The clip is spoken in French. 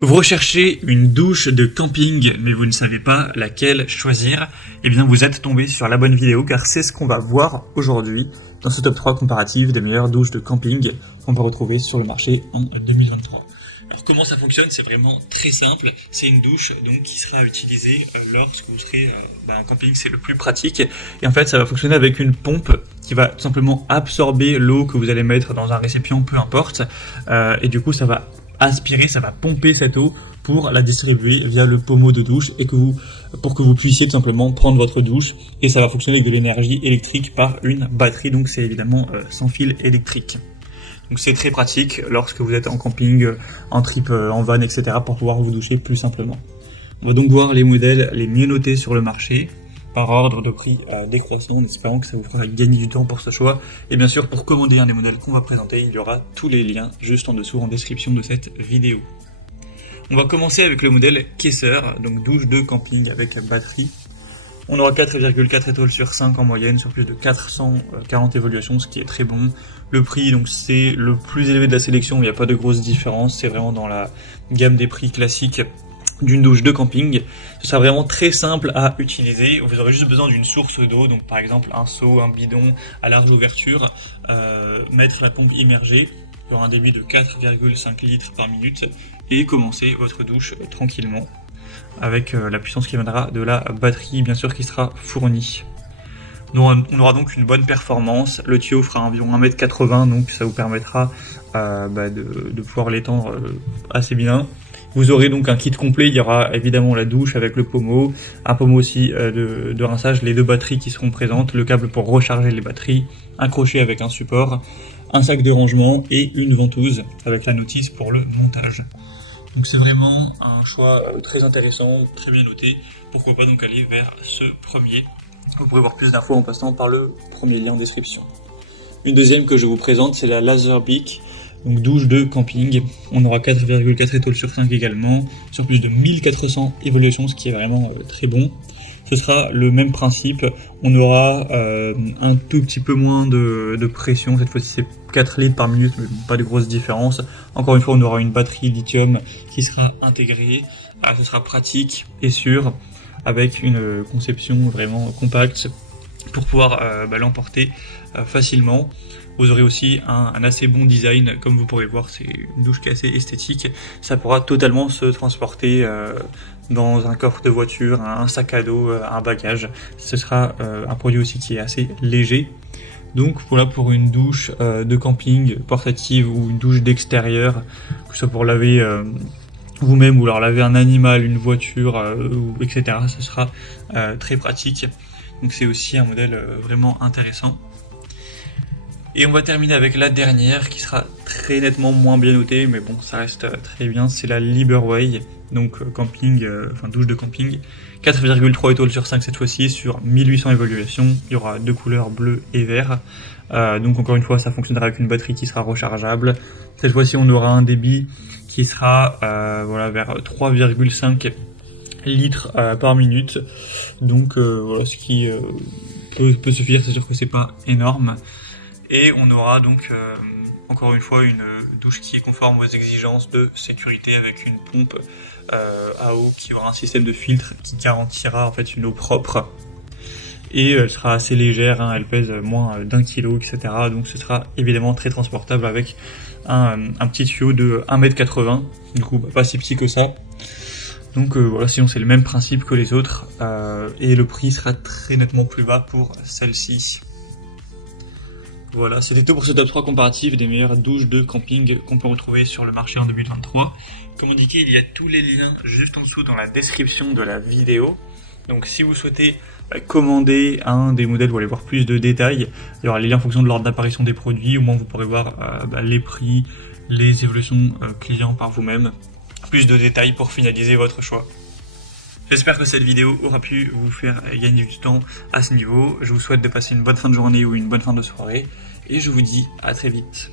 Vous recherchez une douche de camping, mais vous ne savez pas laquelle choisir, eh bien vous êtes tombé sur la bonne vidéo car c'est ce qu'on va voir aujourd'hui dans ce top 3 comparatif des meilleures douches de camping qu'on peut retrouver sur le marché en 2023. Alors comment ça fonctionne? C'est vraiment très simple, c'est une douche donc qui sera utilisée lorsque vous serez en camping, c'est le plus pratique. Et en fait ça va fonctionner avec une pompe qui va tout simplement absorber l'eau que vous allez mettre dans un récipient, peu importe, et du coup ça va aspirer, ça va pomper cette eau pour la distribuer via le pommeau de douche et pour que vous puissiez tout simplement prendre votre douche, et ça va fonctionner avec de l'énergie électrique par une batterie, donc c'est évidemment sans fil électrique. Donc c'est très pratique lorsque vous êtes en camping, en trip, en van, etc. pour pouvoir vous doucher plus simplement. On va donc voir les modèles les mieux notés sur le marché par ordre de prix décroissant, en espérant que ça vous fera gagner du temps pour ce choix. Et bien sûr, pour commander un des modèles qu'on va présenter, il y aura tous les liens juste en dessous en description de cette vidéo. On va commencer avec le modèle Kesser, donc douche de camping avec batterie. On aura 4,4 étoiles sur 5 en moyenne, sur plus de 440 évaluations, ce qui est très bon. Le prix, donc c'est le plus élevé de la sélection, il n'y a pas de grosse différence, c'est vraiment dans la gamme des prix classiques d'une douche de camping. Ce sera vraiment très simple à utiliser. Vous aurez juste besoin d'une source d'eau, donc par exemple un seau, un bidon à large ouverture, mettre la pompe immergée pour un débit de 4,5 litres par minute et commencer votre douche tranquillement avec la puissance qui viendra de la batterie, bien sûr, qui sera fournie. On aura donc une bonne performance. Le tuyau fera environ 1,80 m, donc ça vous permettra de pouvoir l'étendre assez bien. Vous aurez donc un kit complet, il y aura évidemment la douche avec le pommeau, un pommeau aussi de rinçage, les deux batteries qui seront présentes, le câble pour recharger les batteries, un crochet avec un support, un sac de rangement et une ventouse avec la notice pour le montage. Donc c'est vraiment un choix très intéressant, très bien noté. Pourquoi pas donc aller vers ce premier. Vous pourrez voir plus d'infos en passant par le premier lien en description. Une deuxième que je vous présente, c'est la Laserbeak, donc douche de camping. On aura 4,4 étoiles sur 5 également, sur plus de 1400 évaluations, ce qui est vraiment très bon. Ce sera le même principe, on aura un tout petit peu moins de pression, cette fois-ci c'est 4 litres par minute, mais pas de grosse différence. Encore une fois, on aura une batterie lithium qui sera intégrée, ce sera pratique et sûr, avec une conception vraiment compacte pour pouvoir l'emporter facilement. Vous aurez aussi un assez bon design, comme vous pourrez voir, c'est une douche qui est assez esthétique. Ça pourra totalement se transporter dans un coffre de voiture, un sac à dos, un bagage. Ce sera un produit aussi qui est assez léger. Donc voilà pour une douche de camping portative ou une douche d'extérieur, que ce soit pour laver vous-même ou alors laver un animal, une voiture, etc. Ce sera très pratique. Donc c'est aussi un modèle vraiment intéressant. Et on va terminer avec la dernière qui sera très nettement moins bien notée, mais bon, ça reste très bien, c'est la Liberway, donc douche de camping. 4,3 étoiles sur 5 cette fois-ci, sur 1800 évaluations, il y aura deux couleurs bleu et vert. Donc encore une fois, ça fonctionnera avec une batterie qui sera rechargeable. Cette fois-ci, on aura un débit qui sera vers 3,5 litres par minute. Donc voilà, ce qui peut suffire, c'est sûr que c'est pas énorme. Et on aura donc encore une fois une douche qui est conforme aux exigences de sécurité avec une pompe à eau qui aura un système de filtre qui garantira en fait une eau propre. Et elle sera assez légère, elle pèse moins d'1 kg, etc. Donc ce sera évidemment très transportable avec un petit tuyau de 1,80 m, du coup pas si petit que ça. Donc voilà, sinon c'est le même principe que les autres, et le prix sera très nettement plus bas pour celle-ci. Voilà, c'était tout pour ce top 3 comparatif des meilleures douches de camping qu'on peut retrouver sur le marché en 2023. Comme indiqué, il y a tous les liens juste en dessous dans la description de la vidéo. Donc si vous souhaitez commander un des modèles ou aller voir plus de détails, il y aura les liens en fonction de l'ordre d'apparition des produits. Au moins vous pourrez voir les prix, les évolutions clients par vous-même. Plus de détails pour finaliser votre choix. J'espère que cette vidéo aura pu vous faire gagner du temps à ce niveau. Je vous souhaite de passer une bonne fin de journée ou une bonne fin de soirée. Et je vous dis à très vite.